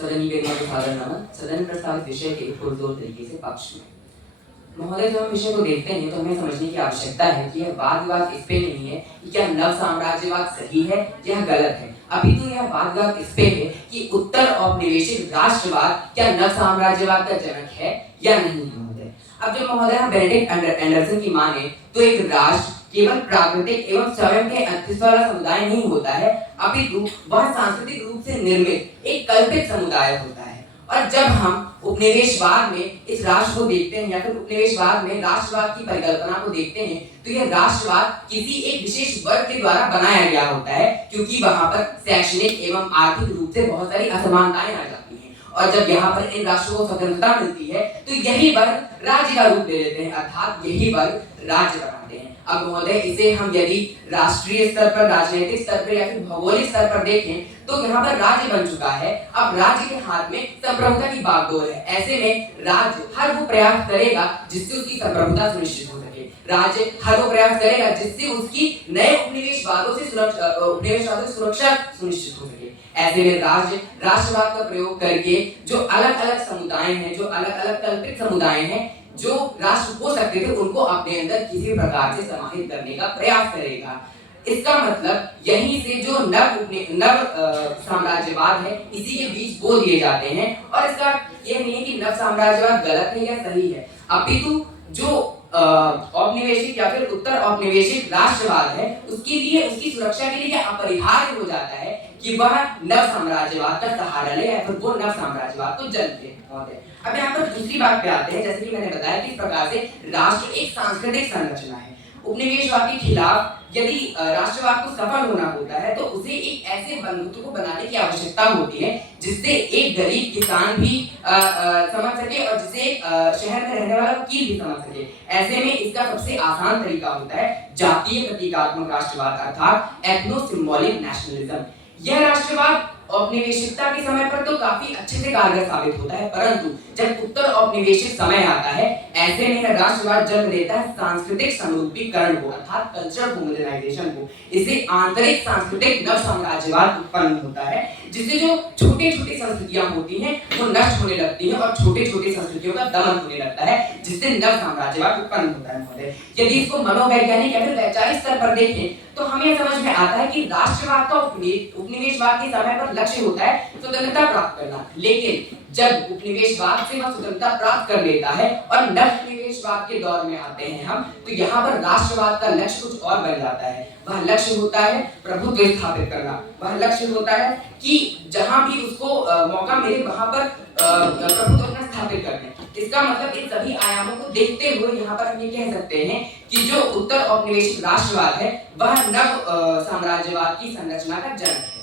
सदन की गरिमा को सादर नमन। सदन में प्रस्तावित विषय के पुरजोर तरीके से पक्ष में महोदय, जब हम विषय को देखते हैं तो हमें समझने की आवश्यकता है कि यह वाद विवाद इस पे नहीं है कि क्या नव साम्राज्यवाद सही है या गलत है, अपितु यह वाद विवाद इस पे है कि उत्तर औपनिवेशिक राष्ट्रवाद क्या नव साम्राज्यवाद का जनक है या नहीं महोदय। अब जब महोदय हम बेनेडिक्ट एंडरसन की माने तो एक राष्ट्र केवल प्राकृतिक एवं स्वयं के अस्तित्व वाला समुदाय नहीं होता है, अपितु वह सांस्कृतिक रूप से निर्मित एक कल्पित समुदाय होता है। और जब हम उपनिवेशवाद में इस राष्ट्र को देखते हैं या फिर उपनिवेशवाद में राष्ट्रवाद की परिकल्पना को देखते हैं तो यह राष्ट्रवाद किसी एक विशेष वर्ग के द्वारा बनाया गया होता है, क्योंकि वहां पर शैक्षणिक एवं आर्थिक रूप से बहुत सारी असमानताएं आ जाती हैं। और जब यहाँ पर इन राष्ट्रों को स्वतंत्रता मिलती है तो यही वर्ग राज्य का रूप ले लेते हैं, अर्थात यही वर्ग राज्य बनाते हैं। अब महोदय, इसे हम यदि राष्ट्रीय स्तर पर, राजनीतिक स्तर पर या फिर भौगोलिक स्तर पर देखें तो यहाँ पर राज्य बन चुका है। अब राज्य के हाथ में संप्रभुता की बागडोर है। ऐसे में राज्य हर वो प्रयास करेगा जिससे उसकी संप्रभुता सुनिश्चित हो सके। राज्य हर वो प्रयास करेगा जिससे उसकी नए उपनिवेशवादों से सुरक्षा सुनिश्चित हो सके। ऐसे में राज्य राष्ट्रवाद का प्रयोग करके जो अलग अलग समुदाय हैं, जो अलग अलग कल्पित समुदाय हैं जो राष्ट्र हो सकते थे, उनको अपने अंदर किसी प्रकार से समाहित करने का प्रयास करेगा। इसका मतलब यहीं से जो नव साम्राज्यवाद है इसी के बीच बो दिए जाते हैं। और इसका यह नहीं है कि नव साम्राज्यवाद गलत है या सही है, अपितु जो औपनिवेशिक या फिर उत्तर औपनिवेशिक राष्ट्रवाद है उसके लिए, उसकी सुरक्षा के लिए अपरिहार्य हो जाता है कि वह नव साम्राज्यवाद का सहारा ले या फिर वो नव साम्राज्यवाद को जन्म दे। अब यहाँ पर दूसरी बात पे आते हैं, जैसे कि मैंने बताया किस प्रकार से राष्ट्र एक सांस्कृतिक संरचना है। उपनिवेशवाद के खिलाफ यदि राष्ट्रवाद को सफल होना होता है तो उसे एक ऐसे बंधुत्व को बनाने की आवश्यकता होती है जिससे एक गरीब किसान भी समझ सके और जिसे शहर में रहने वाला वकील भी समझ सके। ऐसे में इसका सबसे आसान तरीका होता है जातीय प्रतीकात्मक राष्ट्रवाद, अर्थात एथनो सिंबॉलिक नेशनलिज्म। यह राष्ट्रवाद औपनिवेशिकता के समय पर तो काफी अच्छे से कारगर साबित होता है, परंतु जब उत्तर औपनिवेशिक समय आता है ऐसे में राष्ट्रवाद जन्म देता है सांस्कृतिक समरूपीकरण को, अर्थात कल्चरल होमोजेनाइजेशन को। इससे आंतरिक सांस्कृतिक नव साम्राज्यवाद उत्पन्न होता है, जिससे जो छोटे छोटे संस्कृतियां होती हैं वो नष्ट होने लगती हैं और छोटे छोटे संस्कृतियों का दमन होने लगता है, जिससे नव साम्राज्यवाद उत्पन्न होता है। महोदय, यदि इसको मनोवैज्ञानिक या फिर वैचारिक स्तर पर देखें तो हमें समझ में आता है कि राष्ट्रवाद का उपनिवेशवाद के समय पर लक्ष्य होता है स्वतंत्रता प्राप्त करना, लेकिन जब उपनिवेशवाद से वह स्वतंत्रता प्राप्त कर लेता है और नव उपनिवेशवाद के दौर में आते हैं हम, तो यहाँ पर राष्ट्रवाद का लक्ष्य कुछ और बन जाता है। वह लक्ष्य होता है प्रभुत्व स्थापित करना, वह लक्ष्य होता है कि जहां भी उसको मौका मिले वहां पर प्रभुत्व अपना स्थापित करने। इसका मतलब इन सभी आयामों को देखते हुए यहाँ पर हम ये कह सकते हैं कि जो उत्तर औपनिवेशिक राष्ट्रवाद है वह नव साम्राज्यवाद की संरचना का जनक है।